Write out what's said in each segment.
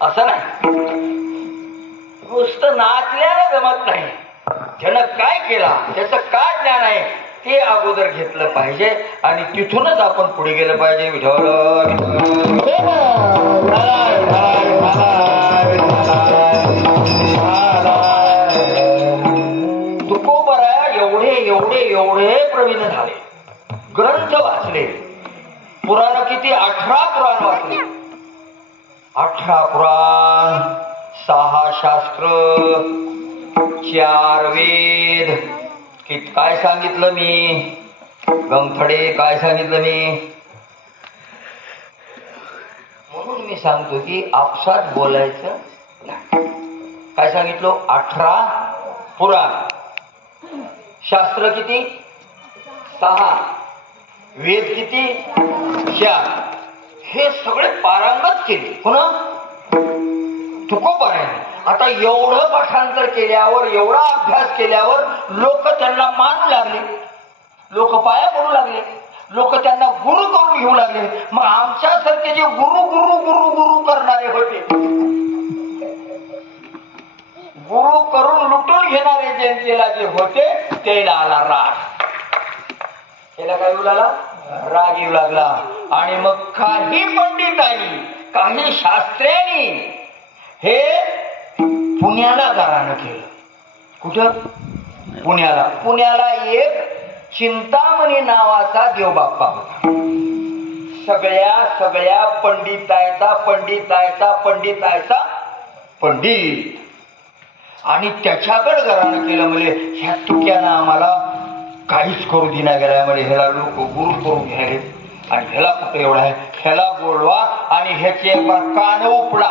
असं नाही, नुसतं नाचल्याला जमत नाही. ज्यानं काय केला त्याचं काय ज्ञान आहे ते अगोदर घेतलं पाहिजे आणि तिथूनच आपण पुढे गेलं पाहिजे. तुकोबरा एवढे एवढे एवढे प्रवीण झाले, ग्रंथ वाचले, पुराण किती 18 पुराण वाचले. 18 पुराण, 6 शास्त्र, 4 वेद. काय सांगितलं मी गंगथडे, काय सांगितलं मी? म्हणून मी सांगतो की आपसात बोलायचं. काय सांगितलं? 18 पुराण, शास्त्र किती? 6, वेद किती? 4. हे सगळे पारंगत केले पुन्हा तुकोबाराने. आता एवढं पाठांतर केल्यावर, एवढा अभ्यास केल्यावर लोक त्यांना मानू लागले, लोक पाया पडू लागले, लोक त्यांना गुरु करून घेऊ लागले. मग आमच्यासारखे जे गुरु गुरु गुरु गुरु करणारे होते, गुरु करून लुटून घेणारे जनतेला जे होते, त्याला आला राग. त्याला काय येऊ लागला? राग येऊ लागला. आणि मग काही पंडितांनी, काही शास्त्र्यांनी हे पुण्याला गारानं केलं. कुठं? पुण्याला. पुण्याला एक चिंतामणी नावाचा देवबाप्पा होता. सगळ्या पंडितायचा पंडित. आणि त्याच्याकडे घरानं केलं. म्हणजे ह्या तुक्यानं आम्हाला काहीच करू दिना गेलाय. म्हणजे ह्याला लोक गुरु करून घ्यावे आणि ह्याला कुठं एवढा आहे, ह्याला बोलवा आणि ह्याचे एक बार कान उपडा.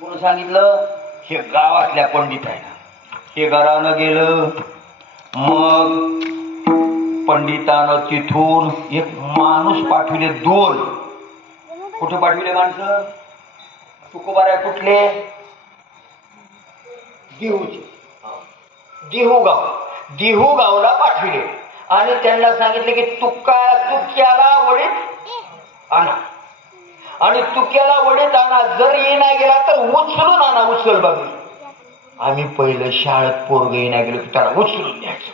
कोण सांगितलं? हे गावातल्या पंडित आहे ना. हे घरानं गेलं. मग पंडितानं तिथून एक माणूस पाठविले. 2. कुठे पाठविले माणसं? तुकोबारा कुठले? देहूचे. देहू गावला पाठविले आणि त्यांना सांगितले की तुक्याला वडीत आणा आणि तुक्याला वडीत आणा. जर येईना गेला तर उचलून आणा. उचल बाबी. आम्ही पहिलं शाळेत पोरग येईना गेलो की त्याला उचलून द्यायचं.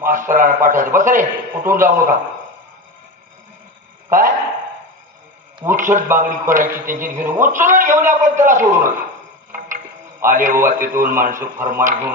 मास्तरांना पाठवायचं, बस रे उठून जाऊ नका. काय उचल बांगडी करायची त्याची घेऊन, उचलून घेऊन आपण त्याला सोडू नका. आले बाबा ते 2 माणसं फरमान घेऊन